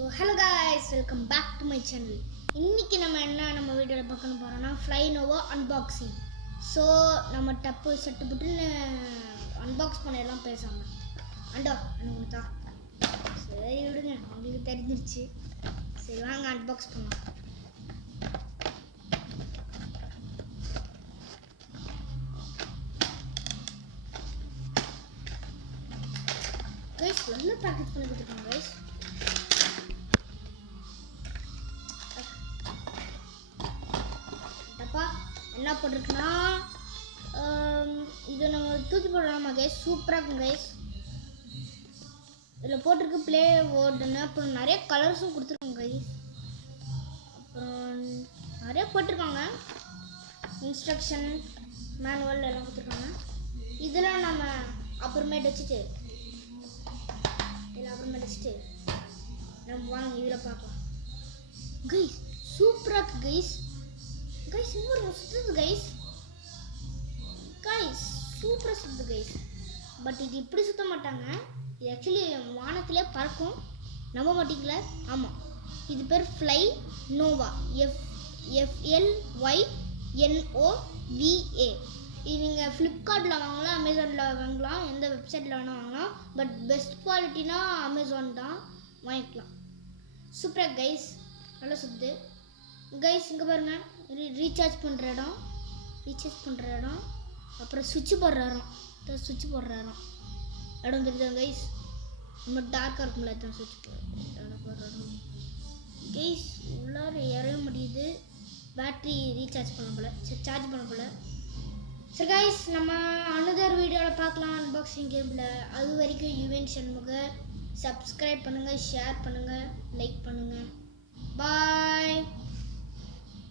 So hello guys, welcome back to my channel. இன்றைக்கி நம்ம வீடியோவில் பார்க்கணும் போகிறோன்னா ஃப்ளைனோவா அன்பாக்சிங். ஸோ நம்ம டப்பு சட்டு புட்டுன்னு அன்பாக்ஸ் பண்ணிடலாம் பேசாமல். அண்டா எனக்கு தான் சரி விடுங்க, அவங்களுக்கு தெரிஞ்சிருச்சு. சரி வாங்க அன்பாக்ஸ் பண்ணலாம். கைஸ் நல்ல பேக்கேஜ் பண்ணி கொடுத்துருக்காங்க கைஸ். என்ன போட்டிருக்குன்னா இதை நம்ம தூக்கி போடலாமா கைஸ்? சூப்பராக இருக்கும் கைஸ். இதில் போட்டிருக்கு ப்ளே வேர்டுன்னு. அப்புறம் நிறைய கலர்ஸும் கொடுத்துருக்காங்க கைஸ். அப்புறம் நிறைய போட்டிருக்காங்க, இன்ஸ்ட்ரக்ஷன் மேனுவல் எல்லாம் கொடுத்துருக்காங்க. இதெல்லாம் நம்ம அப்புறமேட்டு வச்சுட்டு நம்ம வாங்க இதில் பார்க்கலாம் கைஸ். சூப்பராக இருக்கு கைஸ். கைஸ் இன்னொரு சுற்றுது கைஸ். கைஸ் சூப்பராக சுற்றுது கைஸ். பட் இது இப்படி சுற்ற மாட்டாங்க, இது ஆக்சுவலி வானத்திலே பறக்கும். நம்ப மாட்டிங்களா? ஆமாம், இது பேர் ஃப்ளை நோவா. FLYNOVA. இது நீங்கள் ஃப்ளிப்கார்ட்டில் வாங்கலாம், அமேசானில் வாங்கலாம், எந்த வெப்சைட்டில் வேணால் வாங்கலாம். பட் பெஸ்ட் குவாலிட்டினா அமேசான் தான், வாங்கிக்கலாம். சூப்பராக கைஸ், நல்லா சுற்றுது கைஸ். இங்கே பாருங்கள், ரீசார்ஜ் பண்ணுற இடம், அப்புறம் சுவிட்ச் போடுற இடம் தெரியுதா கைஸ்? ரொம்ப டார்க்காக இருக்கும்ல, அதுதான் சுவிட்ச் போடுற இடம் கைஸ். உள்ளார இறங்க முடியுது. பேட்ரி ரீசார்ஜ் பண்ண போல, சார்ஜ் பண்ண போல. சரி கைஸ், நம்ம அனதர் வீடியோவில் பார்க்கலாம் அன்பாக்சிங் கேமில். அது வரைக்கும் யுவன் சண்முக. சப்ஸ்கிரைப் பண்ணுங்கள், ஷேர் பண்ணுங்கள், லைக் பண்ணுங்கள்.